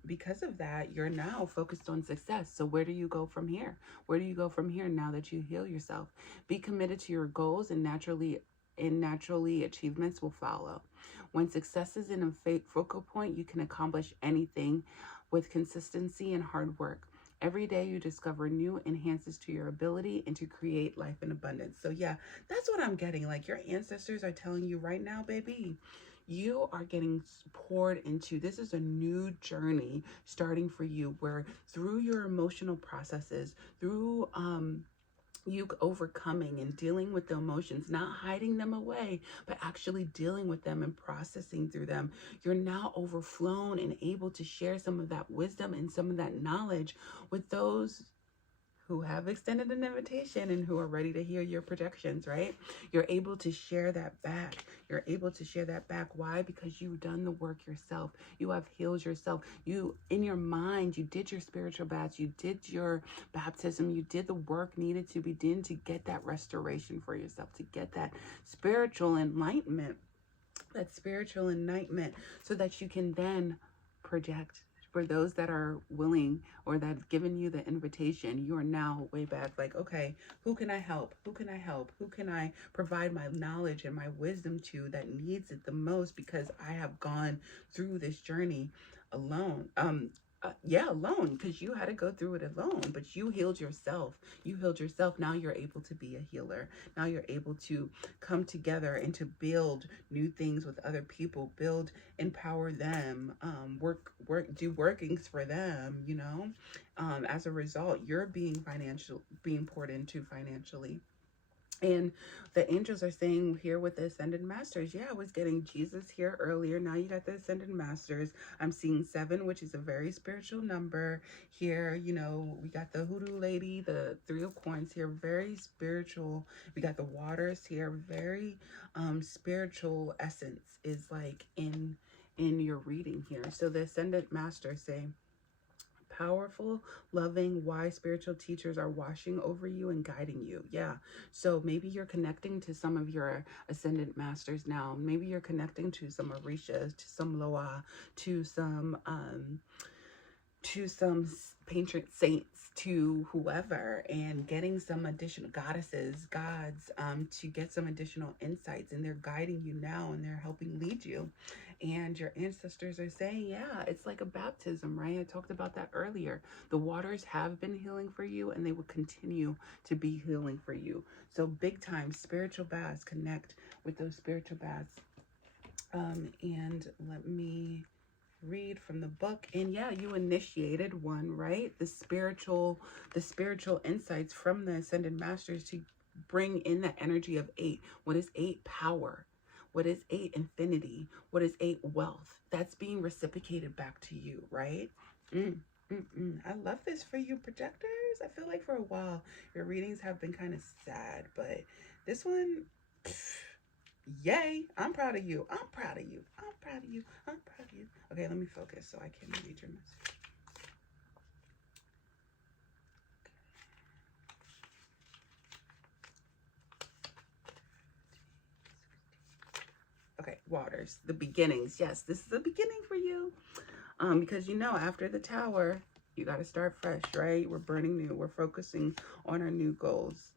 because of that, you're now focused on success. So where do you go from here? Where do you go from here now that you heal yourself? Be committed to your goals, and naturally achievements will follow. When success is in a focal point, you can accomplish anything with consistency and hard work. Every day you discover new enhances to your ability and to create life in abundance. So yeah, that's what I'm getting. Like, your ancestors are telling you right now, baby, you are getting poured into. This is a new journey starting for you, where through your emotional processes, through you overcoming and dealing with the emotions, not hiding them away, but actually dealing with them and processing through them. You're now overflown and able to share some of that wisdom and some of that knowledge with those who have extended an invitation and who are ready to hear your projections, right? You're able to share that back. You're able to share that back. Why? Because you've done the work yourself. You have healed yourself. You, in your mind, you did your spiritual baths. You did your baptism. You did the work needed to be done to get that restoration for yourself, to get that spiritual enlightenment, so that you can then project. For those that are willing or that have given you the invitation, you are now way back like, okay, who can I help? Who can I help? Who can I provide my knowledge and my wisdom to that needs it the most, because I have gone through this journey alone. Alone, because you had to go through it alone, but you healed yourself. Now you're able to be a healer. Now you're able to come together and to build new things with other people, empower them, do workings for them, as a result, you're being poured into financially. And the angels are saying here with the Ascended Masters, yeah, I was getting Jesus here earlier. Now you got the Ascended Masters. I'm seeing 7, which is a very spiritual number here. We got the Hoodoo Lady, the 3 of Coins here, very spiritual. We got the Waters here, very spiritual essence is like in your reading here. So the Ascended Masters say, powerful, loving, wise spiritual teachers are washing over you and guiding you. Yeah. So maybe you're connecting to some of your ascendant masters now. Maybe you're connecting to some Orishas, to some Loa, to some patron saints, to whoever, and getting some additional goddesses, gods, to get some additional insights, and they're guiding you now and they're helping lead you. And your ancestors are saying, yeah, it's like a baptism, right? I talked about that earlier. The waters have been healing for you and they will continue to be healing for you. So big time spiritual baths, connect with those spiritual baths. And let me read from the book. And yeah, you initiated one, right? The spiritual insights from the Ascended Masters to bring in the energy of 8. What is 8? Power. What is 8? Infinity. What is 8? Wealth. That's being reciprocated back to you, right? I love this for you, projectors. I feel like for a while your readings have been kind of sad, but this one, yay. I'm proud of you. I'm proud of you. I'm proud of you. I'm proud of you. Okay, let me focus so I can read your message. Okay, waters, the beginnings. Yes, this is the beginning for you. Because after the tower, you got to start fresh, right? We're burning new. We're focusing on our new goals.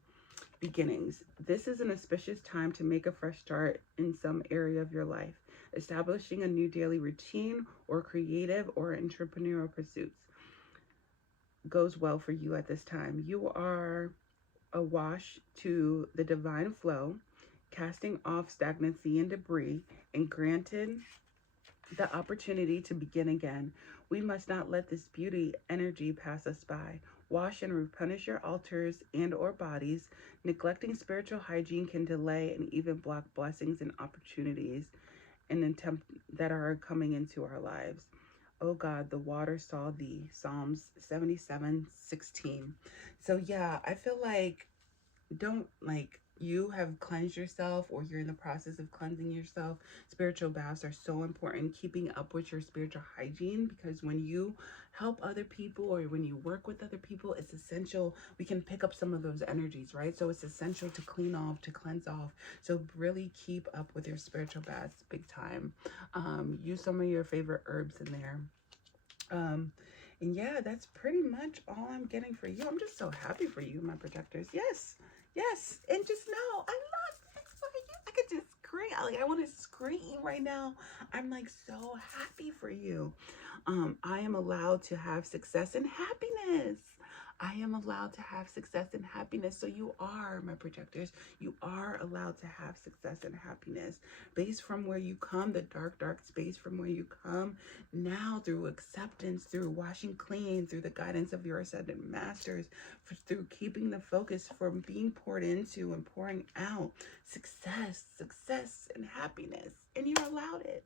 Beginnings. This is an auspicious time to make a fresh start in some area of your life, establishing a new daily routine or creative or entrepreneurial pursuits goes well for you at this time. You are awash to the divine flow, casting off stagnancy and debris, and granted the opportunity to begin again. We must not let this beauty energy pass us by. Wash and replenish your altars and or bodies. Neglecting spiritual hygiene can delay and even block blessings and opportunities that are coming into our lives. Oh God, the water saw thee. Psalms 77:16. So yeah, I feel like you have cleansed yourself or you're in the process of cleansing yourself. Spiritual baths are so important. Keeping up with your spiritual hygiene, because when you help other people or when you work with other people, it's essential. We can pick up some of those energies, right? So it's essential to clean off, to cleanse off. So really keep up with your spiritual baths big time. Use some of your favorite herbs in there. And yeah, that's pretty much all I'm getting for you. I'm just so happy for you, my projectors. Yes. And just know I love this for you. I could just scream. I want to scream right now. I'm like so happy for you. I am allowed to have success and happiness. I I am allowed to have success and happiness. So you are, my projectors, you are allowed to have success and happiness based from where you come, the dark, dark space from where you come. Now through acceptance, through washing clean, through the guidance of your ascended masters, through keeping the focus, from being poured into and pouring out, success, success, and happiness. And you're allowed it.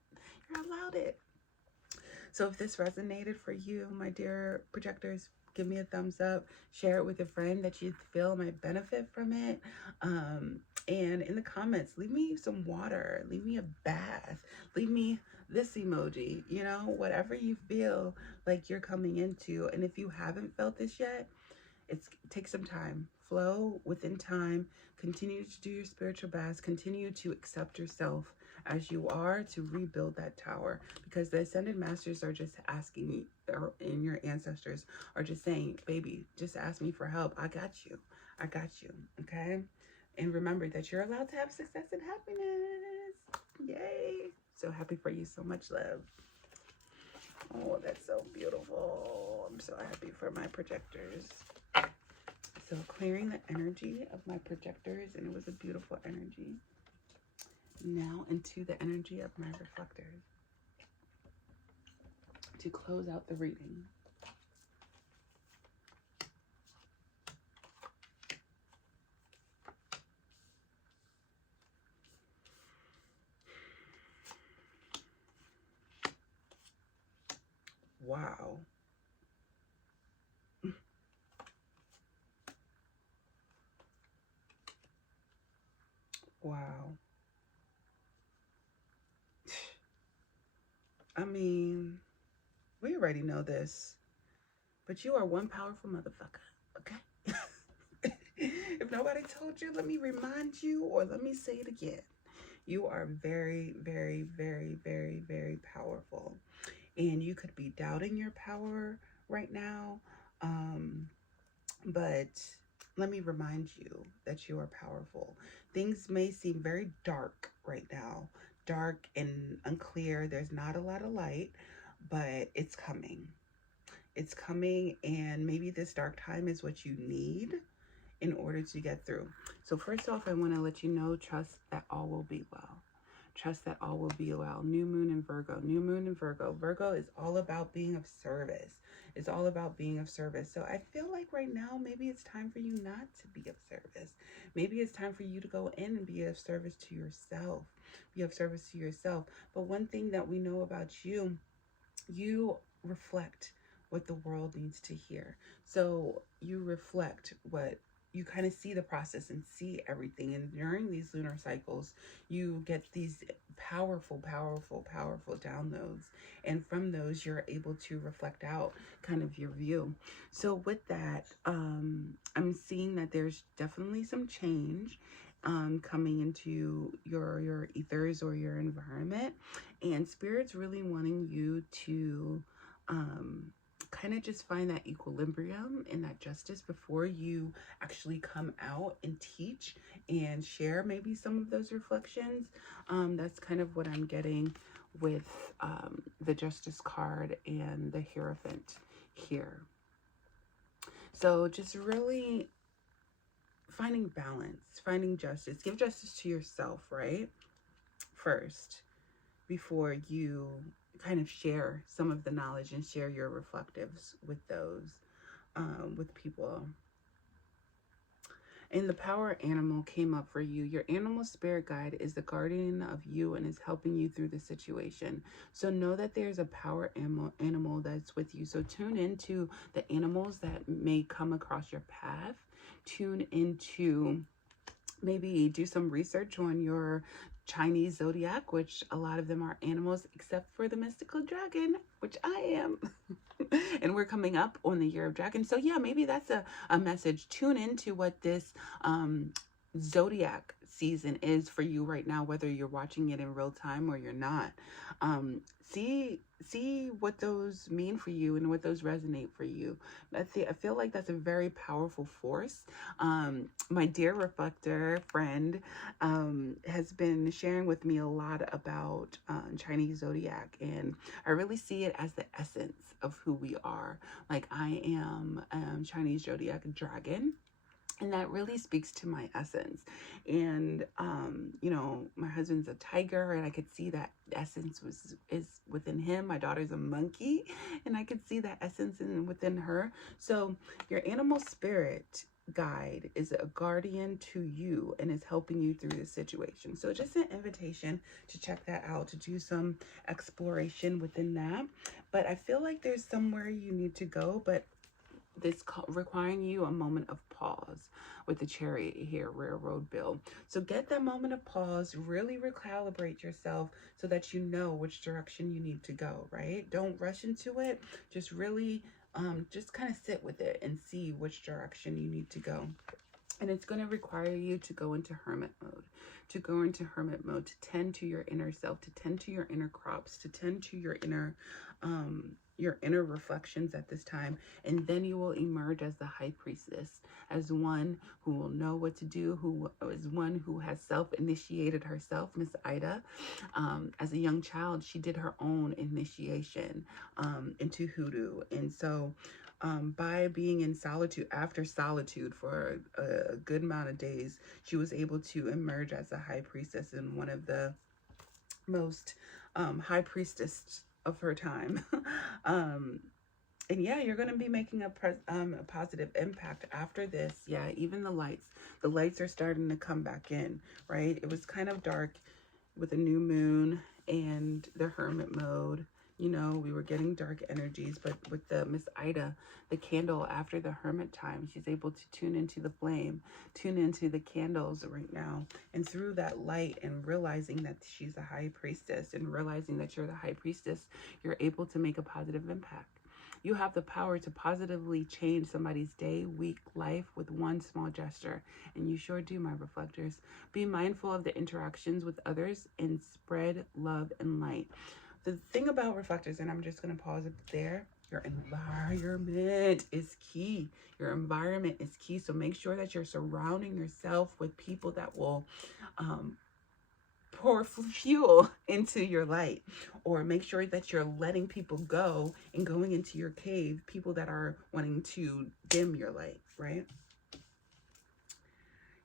You're allowed it. So if this resonated for you, my dear projectors, give me a thumbs up. Share it with a friend that you feel might benefit from it. And in the comments, leave me some water. Leave me a bath. Leave me this emoji. You know, whatever you feel like you're coming into. And if you haven't felt this yet, take some time. Flow within time. Continue to do your spiritual baths. Continue to accept yourself as you are, to rebuild that tower, because the ascended masters are just asking you, and your ancestors are just saying, baby, just ask me for help. I got you. I got you. Okay. And remember that you're allowed to have success and happiness. Yay. So happy for you. So much love. Oh, that's so beautiful. I'm so happy for my projectors. So clearing the energy of my projectors, and it was a beautiful energy. Now into the energy of my reflectors to close out the reading. Wow. Wow. I mean, we already know this, but you are one powerful motherfucker, okay? If nobody told you, let me remind you, or let me say it again. You are very, very, very, very, very powerful. And you could be doubting your power right now, but let me remind you that you are powerful. Things may seem very dark right now, dark and unclear. There's not a lot of light, but it's coming. It's coming, and maybe this dark time is what you need in order to get through. So first off, I want to let you know, trust that all will be well. Trust that all will be well. New moon in Virgo. New moon in Virgo. Virgo is all about being of service. It's all about being of service. So I feel like right now, maybe it's time for you not to be of service. Maybe it's time for you to go in and be of service to yourself. Be of service to yourself. But one thing that we know about you, you reflect what the world needs to hear. So you reflect what you kind of see the process and see everything. And during these lunar cycles, you get these powerful, powerful, powerful downloads. And from those, you're able to reflect out kind of your view. So with that, I'm seeing that there's definitely some change coming into your ethers or your environment. And Spirit's really wanting you to kind of just find that equilibrium and that justice before you actually come out and teach and share maybe some of those reflections. That's kind of what I'm getting with the Justice card and the Hierophant here. So just really finding balance, finding justice. Give justice to yourself, right? First, before you kind of share some of the knowledge and share your reflectives with those, with people. And the power animal came up for you. Your animal spirit guide is the guardian of you and is helping you through the situation. So know that there's a power animal that's with you. So tune into the animals that may come across your path. Tune into, maybe do some research on your Chinese zodiac, which a lot of them are animals, except for the mystical dragon, which I am. And we're coming up on the year of dragon. So yeah, maybe that's a message. Tune into what this zodiac season is for you right now, whether you're watching it in real time or you're not. See see what those mean for you and what those resonate for you. I feel like that's a very powerful force. My dear reflector friend has been sharing with me a lot about Chinese zodiac, and I really see it as the essence of who we are. Like, I am Chinese zodiac dragon, and that really speaks to my essence. And you know, my husband's a tiger, and I could see that essence is within him. My daughter's a monkey, and I could see that essence within her. So your animal spirit guide is a guardian to you and is helping you through this situation. So just an invitation to check that out, to do some exploration within that. But I feel like there's somewhere you need to go, but this requiring you a moment of pause with the chariot here, railroad bill. So get that moment of pause, really recalibrate yourself so that you know which direction you need to go, right? Don't rush into it. Just really just kind of sit with it and see which direction you need to go. And it's going to require you to go into hermit mode, to tend to your inner self, to tend to your inner crops, to tend to your inner reflections at this time. And then you will emerge as the high priestess, as one who will know what to do, who is one who has self-initiated herself. Miss Ida, as a young child, she did her own initiation into hoodoo. And so by being in solitude, after solitude for a good amount of days, she was able to emerge as a high priestess and one of the most high priestess of her time. And yeah, you're going to be making a positive impact after this. Yeah, even the lights are starting to come back in, right? It was kind of dark with a new moon and the hermit mode. You know, we were getting dark energies, but with the Miss Ida, the candle after the hermit time, she's able to tune into the flame, tune into the candles right now. And through that light and realizing that she's a high priestess and realizing that you're the high priestess, you're able to make a positive impact. You have the power to positively change somebody's day, week, life with one small gesture. And you sure do, my reflectors. Be mindful of the interactions with others and spread love and light. The thing about reflectors, and I'm just going to pause it there, your environment is key. Your environment is key. So make sure that you're surrounding yourself with people that will pour fuel into your light, or make sure that you're letting people go and going into your cave, people that are wanting to dim your light, right?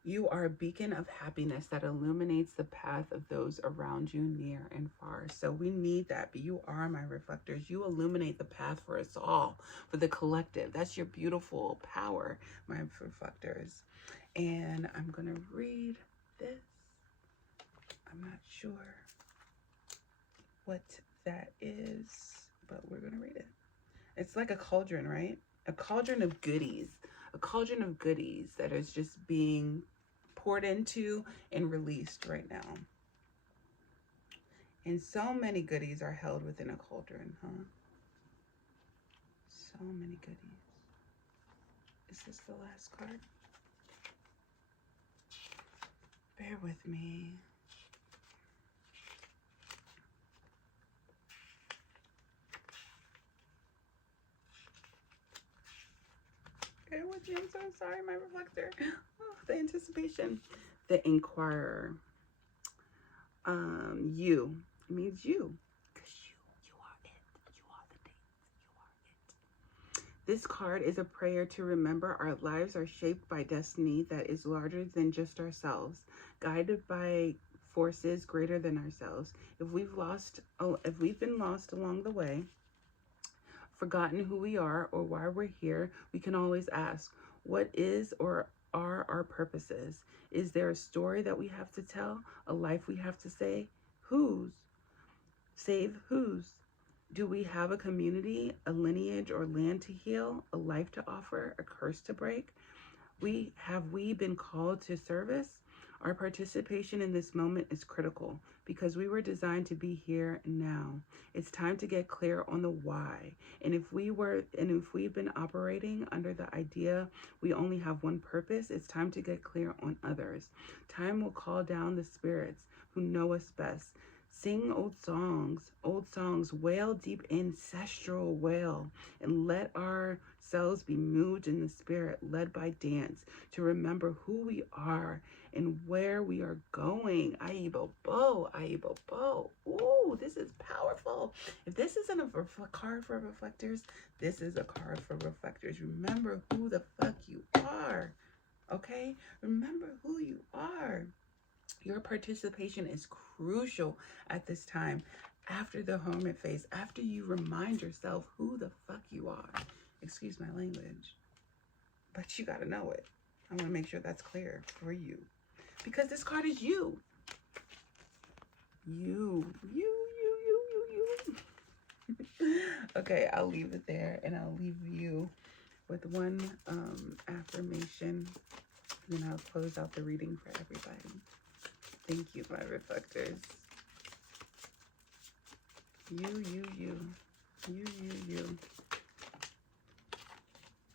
You are a beacon of happiness that illuminates the path of those around you near and far. So we need that. But you are, my reflectors. You illuminate the path for us all, for the collective. That's your beautiful power, my reflectors. And I'm going to read this. I'm not sure what that is, but we're going to read it. It's like a cauldron, right? A cauldron of goodies. A cauldron of goodies that is just being poured into and released right now. And so many goodies are held within a cauldron, huh? So many goodies. Is this the last card? Bear with me. Bear with me. I'm so sorry, my reflector. Oh, the anticipation. The Inquirer. You. It means you. Because you are it. You are the thing. You are it. This card is a prayer to remember our lives are shaped by destiny that is larger than just ourselves, guided by forces greater than ourselves. If we've been lost along the way, forgotten who we are or why we're here, we can always ask, what is or are our purposes? Is there a story that we have to tell? A life we have to say? Whose? Save whose? Do we have a community, a lineage or land to heal, a life to offer, a curse to break? Have we been called to service? Our participation in this moment is critical because we were designed to be here and now. It's time to get clear on the why. And if we've been operating under the idea we only have one purpose, it's time to get clear on others. Time will call down the spirits who know us best. Sing old songs, wail deep ancestral wail, and let ourselves be moved in the spirit, led by dance, to remember who we are and where we are going. Aibo Bo, Aibo Bo. Ooh, this is powerful. If this isn't a card for reflectors, this is a card for reflectors. Remember who the fuck you are. Okay? Remember who you are. Your participation is crucial at this time, after the hermit phase, after you remind yourself who the fuck you are. Excuse my language, but you gotta know it. I want to make sure that's clear for you, because this card is you. You. Okay, I'll leave it there, and I'll leave you with one affirmation, and then I'll close out the reading for everybody. Thank you, my reflectors. You.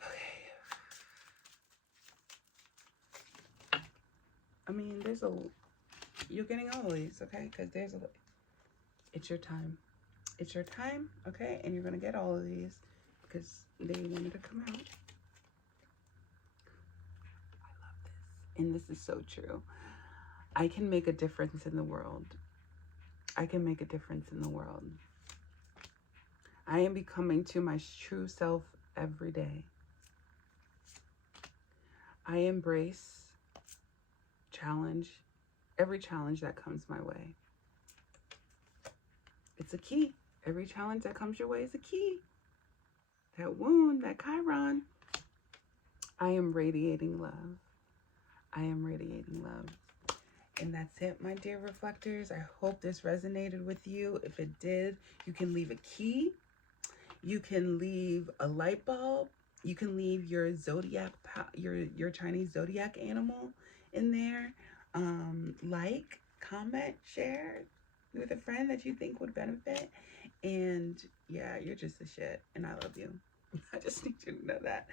Okay. I mean, you're getting all of these, okay? Because it's your time. It's your time, okay? And you're going to get all of these because they wanted to come out. I love this. And this is so true. I can make a difference in the world. I can make a difference in the world. I am becoming to my true self every day. I embrace every challenge that comes my way. It's a key. Every challenge that comes your way is a key. That wound, that Chiron. I am radiating love. I am radiating love. And that's it, my dear reflectors. I hope this resonated with you. If it did, you can leave a key. You can leave a light bulb. You can leave your zodiac, your Chinese zodiac animal in there. Like, comment, share with a friend that you think would benefit. And yeah, you're just the shit. And I love you. I just need you to know that.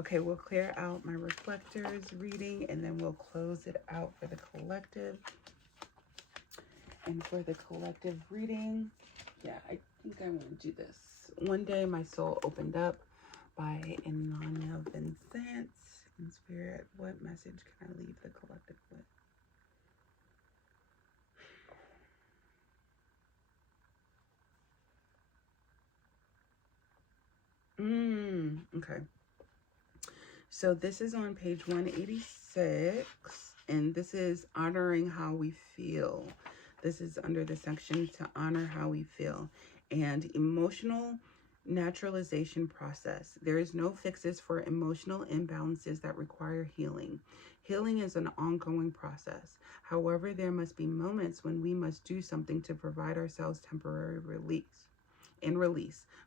Okay, we'll clear out my reflectors reading, and then we'll close it out for the collective. And for the collective reading, yeah, I think I want to do this. One day my soul opened up by Inanna Vincent. In spirit, what message can I leave the collective with? Okay. So this is on page 186, and this is honoring how we feel. This is under the section to honor how we feel, and emotional naturalization process. There is no fixes for emotional imbalances that require healing. Healing is an ongoing process. However, there must be moments when we must do something to provide ourselves temporary release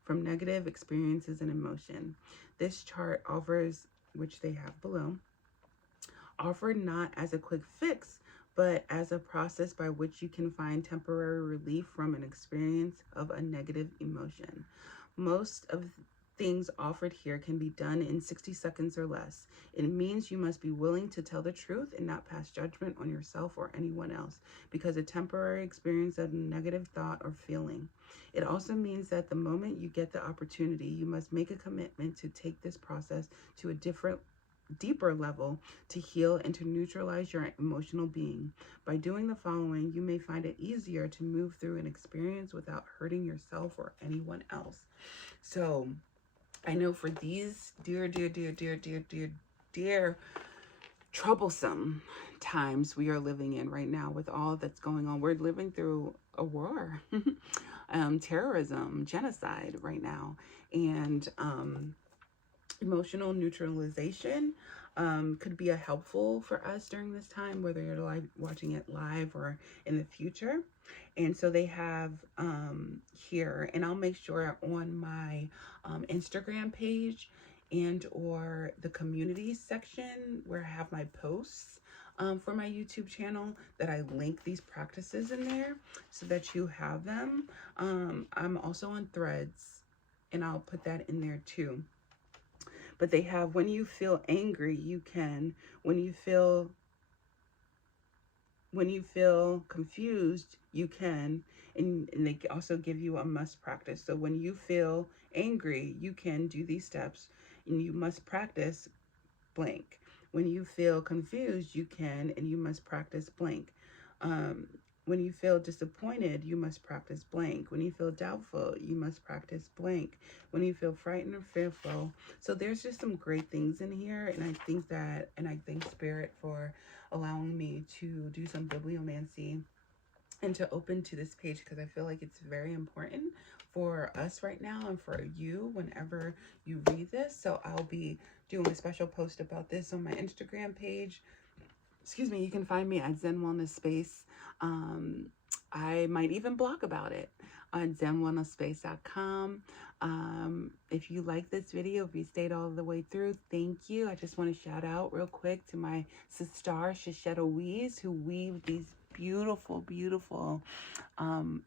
from negative experiences and emotion. This chart offers, which they have below, offered not as a quick fix, but as a process by which you can find temporary relief from an experience of a negative emotion. Most of things offered here can be done in 60 seconds or less. It means you must be willing to tell the truth and not pass judgment on yourself or anyone else because a temporary experience of a negative thought or feeling. It also means that the moment you get the opportunity, you must make a commitment to take this process to a deeper level to heal and to neutralize your emotional being. By doing the following, you may find it easier to move through an experience without hurting yourself or anyone else. So I know for these dear troublesome times we are living in right now with all that's going on, we're living through a war, terrorism, genocide right now, and emotional neutralization could be helpful for us during this time, whether you're watching it live or in the future. And so they have here, and I'll make sure on my Instagram page and or the community section where I have my posts for my YouTube channel, that I link these practices in there so that you have them. I'm also on Threads, and I'll put that in there too. But they have, when you feel angry, you can. When you feel when you feel confused, you can, and they also give you a must practice. So when you feel angry, you can do these steps, and you must practice blank. When you feel confused, you can, and you must practice blank. Um, when you feel disappointed, you must practice blank. When you feel doubtful, you must practice blank. When you feel frightened or fearful. So there's just some great things in here. And I thank Spirit for allowing me to do some bibliomancy and to open to this page, because I feel like it's very important for us right now and for you whenever you read this. So I'll be doing a special post about this on my Instagram page. Excuse me, you can find me at Zen Wellness Space. I might even blog about it on zenwellnessspace.com. If you like this video, if you stayed all the way through, thank you. I just want to shout out real quick to my sister Shishetta Wees, who weaved these beautiful, beautiful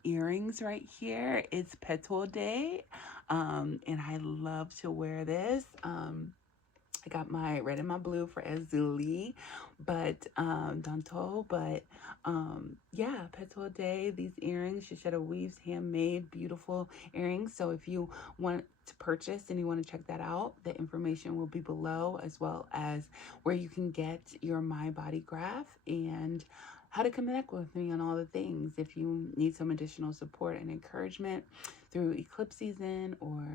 earrings right here. It's Petal Day, and I love to wear this. I got my red and my blue for Azuli, but Danto, but yeah, Petal Day, these earrings, Shishetta Weaves, handmade, beautiful earrings. So if you want to purchase and you want to check that out, the information will be below, as well as where you can get your My Body Graph and how to connect with me on all the things if you need some additional support and encouragement through eclipse season or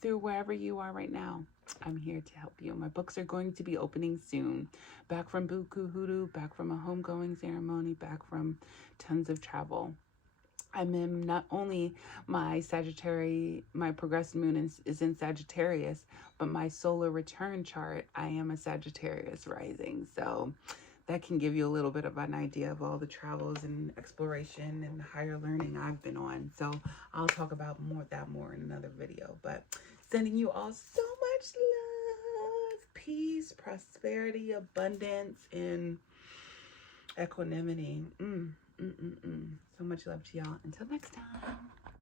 through wherever you are right now. I'm here to help you. My books are going to be opening soon. Back from Buku Hoodoo, back from a homegoing ceremony, back from tons of travel. I'm in not only my progressed moon is in Sagittarius, but my solar return chart, I am a Sagittarius rising. So that can give you a little bit of an idea of all the travels and exploration and higher learning I've been on. So I'll talk about more in another video. But sending you all so much love, peace, prosperity, abundance, and equanimity. So much love to y'all. Until next time.